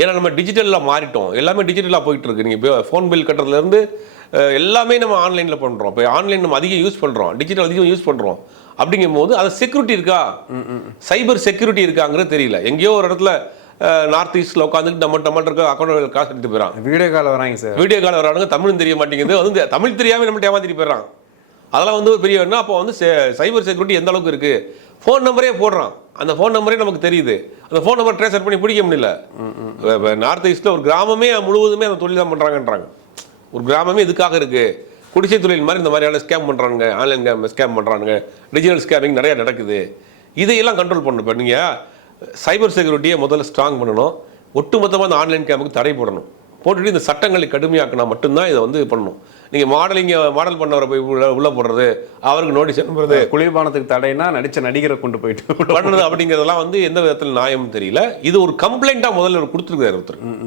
ஏன்னா நம்ம டிஜிட்டலில் மாறிட்டோம், எல்லாமே டிஜிட்டலாக போயிட்டு இருக்கு. நீங்கள் இப்போ ஃபோன் பில் கட்டுறதுலேருந்து எல்லாமே நம்ம ஆன்லைனில் பண்ணுறோம். இப்போ ஆன்லைன் நம்ம அதிகம் யூஸ் பண்ணுறோம், டிஜிட்டல் அதிகம் யூஸ் பண்ணுறோம். அப்படிங்கும்போது அது செக்யூரிட்டி இருக்கா, சைபர் செக்யூரிட்டி இருக்காங்கிறது தெரியல. எங்கேயோ ஒரு இடத்துல நார்த் ஈஸ்ட்டில் உட்காந்துட்டு நம்ம இருக்க அக்கௌண்ட் காசு எடுத்து போயிடறான். வீடியோ கால் வராங்க சார், வீடியோ கால் வரானுங்க, தமிழும் தெரிய மாட்டேங்குது. வந்து தமிழ் தெரியாமல் நம்ம ஏமாத்திட்டு போயிடறான். அதெல்லாம் வந்து ஒரு பெரிய என்ன. அப்போ வந்து சைபர் செக்யூரிட்டி எந்த அளவுக்கு இருக்குது. ஃபோன் நம்பரே போடுறான், அந்த ஃபோன் நம்பரே நமக்கு தெரியுது. அந்த ஃபோன் நம்பர் ட்ரேஸ் பண்ணி பிடிக்க முடியல. நார்த் ஈஸ்ட்டில் ஒரு கிராமமே முழுவதுமே அந்த தொழில் தான் பண்ணுறாங்கன்றாங்க. ஒரு கிராமமே இதுக்காக இருக்குது. குடிசை தொழில் மாதிரி இந்த மாதிரியான ஸ்கேம் பண்ணுறானுங்க, ஆன்லைன் ஸ்கேம் பண்ணுறானுங்க, டிஜிட்டல் ஸ்கேமிங் நிறையா நடக்குது. இதையெல்லாம் கண்ட்ரோல் பண்ணணும். இப்போ நீங்கள் சைபர் செக்யூரிட்டியை முதல்ல ஸ்ட்ராங் பண்ணணும். ஒட்டுமொத்தமாக அந்த ஆன்லைன் ஸ்கேமுக்கு தடை போடணும். போட்டுட்டு இந்த சட்டங்களை கடுமையாக்கினா மட்டும்தான் இதை வந்து பண்ணணும். நீங்கள் மாடல் பண்ணவரை போய் உள்ளே போடுறது, அவருக்கு நோட்டீஸ் அனுப்புறது, குளிர்பானத்துக்கு தடைனா நடித்த நடிகரை கொண்டு போயிட்டு பண்ணுறது அப்படிங்கிறதெல்லாம் வந்து எந்த விதத்தில் நியாயமும் தெரியல. இது ஒரு கம்ப்ளைண்ட்டாக முதல்ல கொடுத்துருக்காரு ஒருத்தர்.